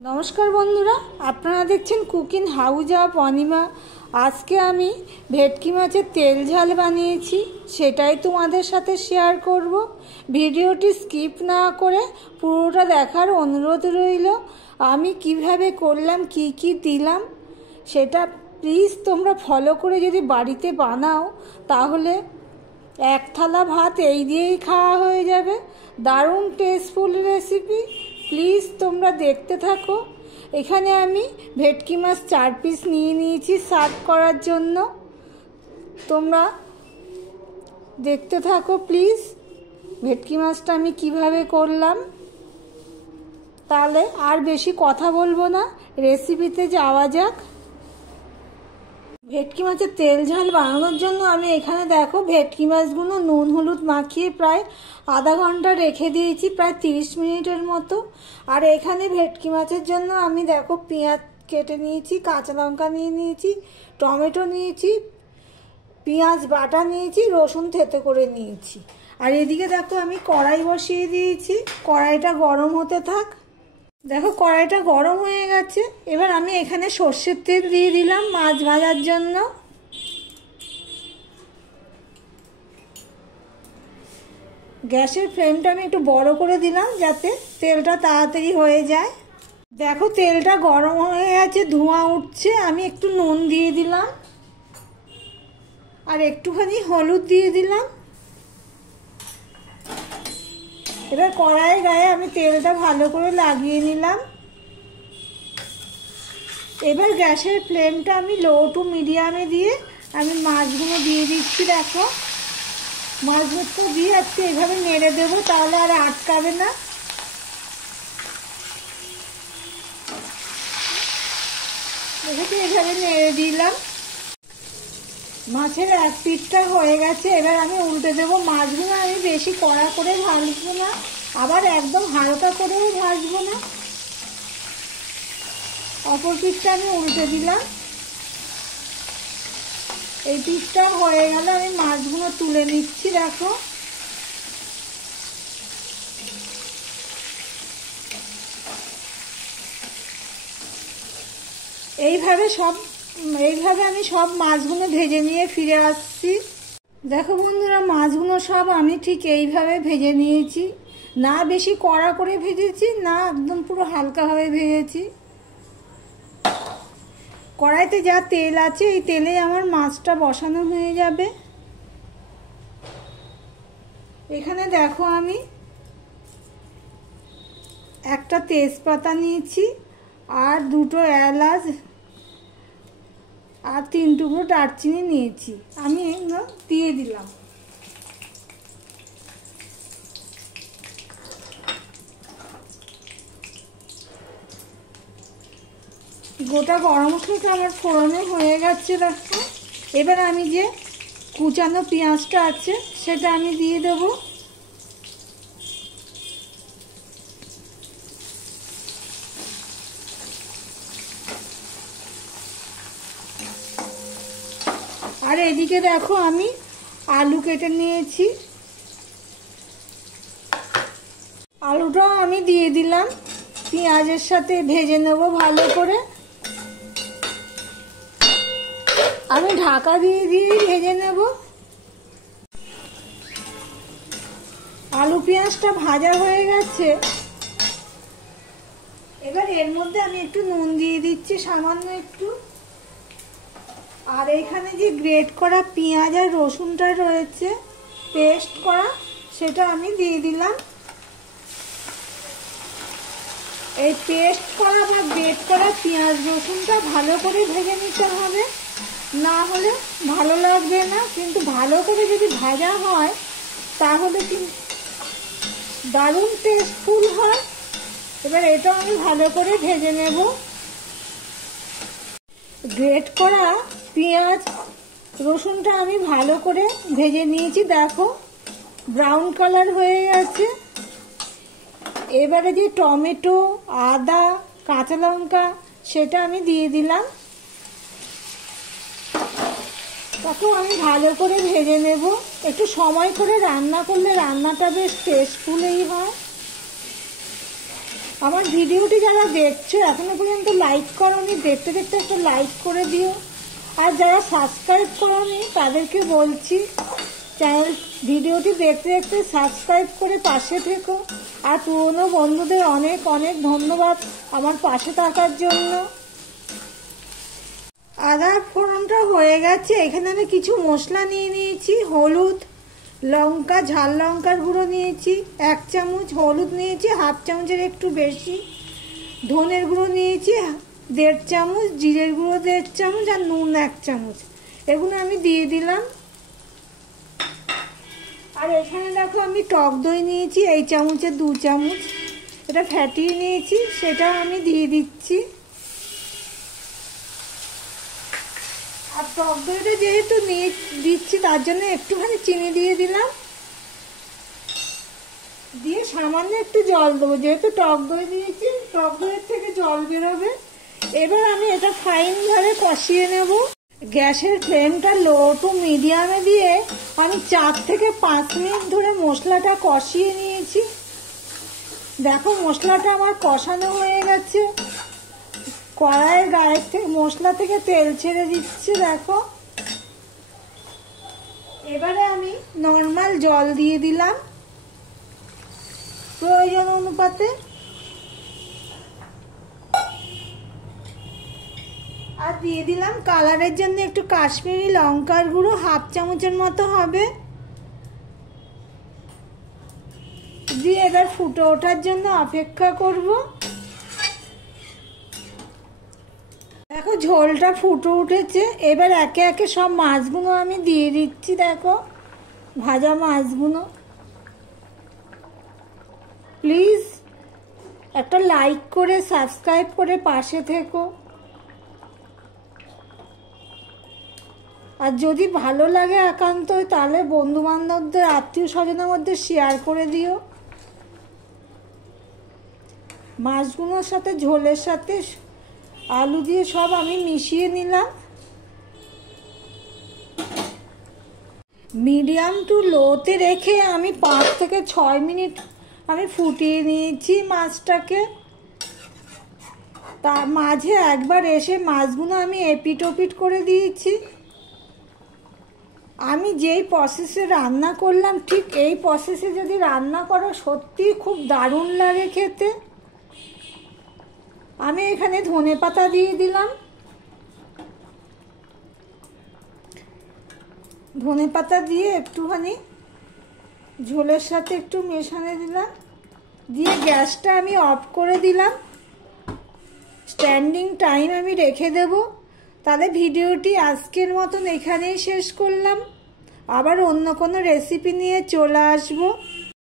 নমস্কার বন্ধুরা, আপনারা দেখছেন কুকিং হাউস অফ অনিমা। আজকে আমি ভেটকি মাছের তেল ঝাল বানিয়েছি, সেটাই তোমাদের সাথে শেয়ার করব। ভিডিওটি স্কিপ না করে পুরোটা দেখার অনুরোধ রইল। আমি কিভাবে করলাম, কি দিলাম, সেটা প্লিজ তোমরা ফলো করে যদি বাড়িতে বানাও তাহলে এক থালা ভাত এই দিয়েই খাওয়া হয়ে যাবে। দারুণ টেস্টফুল রেসিপি, প্লিজ তোমরা দেখতে থাকো। এখানে আমি ভেটকি মাছ 4 পিস নিয়ে নিয়েছি সার্ভ করার জন্য। তোমরা দেখতে থাকো প্লিজ ভেটকি মাছটা আমি কিভাবে করলাম। তাহলে আর বেশি কথা বলবো না, রেসিপিতে যাওয়া যাক। ভেটকি মাছের তেল ঝাল বানানোর জন্য আমি এখানে দেখো ভেটকি মাছগুলো নুন হলুদ মাখিয়ে প্রায় আধা ঘন্টা রেখে দিয়েছি, প্রায় 30 মিনিটের মতো। আর এখানে ভেটকি মাছের জন্য আমি দেখো পেঁয়াজ কেটে নিয়েছি, কাঁচা লঙ্কা নিয়ে নিয়েছি, টমেটো নিয়েছি, পেঁয়াজ বাটা নিয়েছি, রসুন থেতো করে নিয়েছি। আর এদিকে দেখো আমি কড়াই বসিয়ে দিয়েছি, কড়াইটা গরম হতে থাক। দেখো কড়াইটা গরম হয়ে গেছে। এবার আমি এখানে সর্ষের তেল দিয়ে দিলাম মাছ ভাজার জন্য। গ্যাসের ফ্লেমটা আমি একটু বড় করে দিলাম যাতে তেলটা তাড়াতাড়ি হয়ে যায়। দেখো তেলটা গরম হয়ে গেছে, ধোঁয়া উঠছে। আমি একটু নুন দিয়ে দিলাম আর একটুখানি হলুদ দিয়ে দিলাম। এবার কড়াইয়ের গায়ে আমি তেলটা ভালো করে লাগিয়ে নিলাম। এবার গ্যাসের ফ্লেমটা আমি লো টু মিডিয়ামে দিয়ে আমি মাছগুলো দিয়ে দিচ্ছি। দেখো মাছগুলো দিয়ে আজকে এইভাবে নেড়ে দেবো, তাহলে আর আটকাবে না। দেখো এইভাবে নেড়ে দিলাম। মাছের এক পিঠটা হয়ে গেছে, এবার আমি উল্টে দেবো। মাছগুলো আমি বেশি কড়া করে ভাজবো না, আবার একদম হালকা করেও ভাজবো না। অপর পিঠটা আমি উল্টে দিলাম। এই পিঠটা হয়ে গেল, আমি মাছগুলো তুলে নিচ্ছি। দেখো এইভাবে আমি সব মাছগুলো ভেজে নিয়ে ফিরে আসছি। দেখো বন্ধুরা, মাছগুলো সব আমি ঠিক এইভাবে ভেজে নিয়েছি, না বেশি কড়া করে ভেজেছি, না একদম পুরো হালকাভাবে ভেজেছি। কড়াইতে যা তেল আছে এই তেলে আমার মাছটা বসানো হয়ে যাবে। এখানে দেখো আমি একটা তেজপাতা নিয়েছি আর 2টো এলাচ আর 3 টুকরো দারচিনি নিয়েছি, আমি এগুলো দিয়ে দিলাম। গোটা গরম মশলাটা আমার ফোড়নে হয়ে গেছে। দেখো এবার আমি যে কুচানো পেঁয়াজটা আছে সেটা আমি দিয়ে দেব। আর এদিকে দেখো আমি আলু কেটে নিয়েছি, আলুটাও আমি দিয়ে দিলাম। পেঁয়াজের সাথে ভেজে নেব ভালো করে। আমি ঢাকা দিয়ে ভেজে নেব। আলু পেঁয়াজটা ভাজা হয়ে গেছে। এবার এর মধ্যে আমি একটু নুন দিয়ে দিচ্ছি, সামান্য একটু। আর এখানে যে গ্রেট করা পেঁয়াজ আর রসুনটা রয়েছে পেস্ট করা, সেটা আমি দিয়ে দিলাম। এই পেস্ট করা বা গ্রেট করা পেঁয়াজ রসুনটা ভালো করে ভেজে নিতে হবে, না হলে ভালো লাগবে না। কিন্তু ভালো করে যদি ভাজা হয় তাহলে কিন্তু দারুণ টেস্টফুল হয়। এবার এটা আমি ভালো করে ভেজে নেব। গ্রেট করা পেঁয়াজ রসুনটা আমি ভালো করে ভেজে নিয়েছি। দেখো ব্রাউন কালার হয়ে গেছে। এবারে যে টমেটো, আদা, কাঁচা লঙ্কা সেটা আমি দিয়ে দিলাম। তাকেও আমি ভালো করে ভেজে নেব। একটু সময় করে রান্না করলে রান্নাটা বেশ টেস্টফুলই হয়। আমার ভিডিওটি যারা দেখছো এখনো পর্যন্ত লাইক করোনি, দেখতে দেখতে একটা লাইক করে দিও। আর যারা সাবস্ক্রাইব করোনি তাদেরকে বলছি চ্যানেল ভিডিওটি দেখতে দেখতে সাবস্ক্রাইব করে পাশে থেকো। আর পুরনো বন্ধুদের অনেক অনেক ধন্যবাদ আমার পাশে থাকার জন্য। আদার ফোড়নটা হয়ে গেছে। এখানে আমি কিছু মশলা নিয়ে নিয়েছি। হলুদ, লঙ্কা, ঝাল লঙ্কার গুঁড়ো নিয়েছি 1 চামচ, হলুদ নিয়েছি 1/2 চামচের একটু বেশি, ধনের গুঁড়ো নিয়েছি 1.5 চামচ, জিরের গুঁড়ো 1.5 চামচ আর নুন 1 চামচ। এগুলো আমি দিয়ে দিলাম। আর এখানে দেখো আমি টক দই নিয়েছি এই চামচের 2 চামচ, এটা ফ্যাটিয়ে নিয়েছি, সেটা আমি দিয়ে দিচ্ছি। আর টক দইটা যেহেতু নিয়ে দিচ্ছি তার জন্য একটুখানি চিনি দিয়ে দিলাম, দিয়ে সামান্য একটু জল দেবো, যেহেতু টক দই দিয়েছি টক দইয়ের থেকে জল বেরোবে। এবার আমি এটা ফাইনভাবে কষিয়ে নেব। গ্যাসের ফ্লেমটা লো টু মিডিয়ামে দিয়ে আমি 4 থেকে 5 মিনিট ধরে মশলাটা কষিয়ে নিয়েছি। দেখো মশলাটা আমার কষানো হয়ে গেছে, কড়াইয়ের গায়ের থেকে মশলা থেকে তেল ছেড়ে দিচ্ছে দেখো। এবারে আমি নর্মাল জল দিয়ে দিলাম প্রয়োজন অনুপাতে। আর দিয়ে দিলাম কালারের জন্য একটু কাশ্মীরি লঙ্কার গুঁড়ো 1/2 চামচের মতো হবে, দিয়ে এবার ফুটে ওঠার জন্য অপেক্ষা করব। দেখো ঝোলটা ফুটে উঠেছে। এবার একে একে সব মাছগুলো আমি দিয়ে দিচ্ছি। দেখো ভাজা মাছগুলো। প্লিজ একটা লাইক করে সাবস্ক্রাইব করে পাশে থেকো। আর যদি ভালো লাগে একান্তই তাহলে বন্ধু বান্ধবদের আত্মীয় স্বজনের মধ্যে শেয়ার করে দিও। মাছগুলোর সাথে ঝোলের সাথে আলু দিয়ে সব আমি মিশিয়ে নিলাম। মিডিয়াম টু লোতে রেখে আমি 5 থেকে 6 মিনিট আমি ফুটিয়ে নিয়েছি মাছটাকে। তার মাঝে একবার এসে মাছগুলো আমি এপিট ওপিট করে দিয়েছি। আমি যেই প্রসেসে রান্না করলাম ঠিক এই প্রসেসে যদি রান্না করো সত্যিই খুব দারুণ লাগে খেতে। আমি এখানে ধনেপাতা দিয়ে দিলাম, ধনেপাতা দিয়ে একটুখানি ঝোলের সাথে একটু মেশানো দিলাম, দিয়ে গ্যাসটা আমি অফ করে দিলাম। স্ট্যান্ডিং টাইম আমি রেখে দেব। তাহলে ভিডিওটি আজকের মতন এখানেই শেষ করলাম। আবার অন্য কোনো রেসিপি নিয়ে চলে আসবো।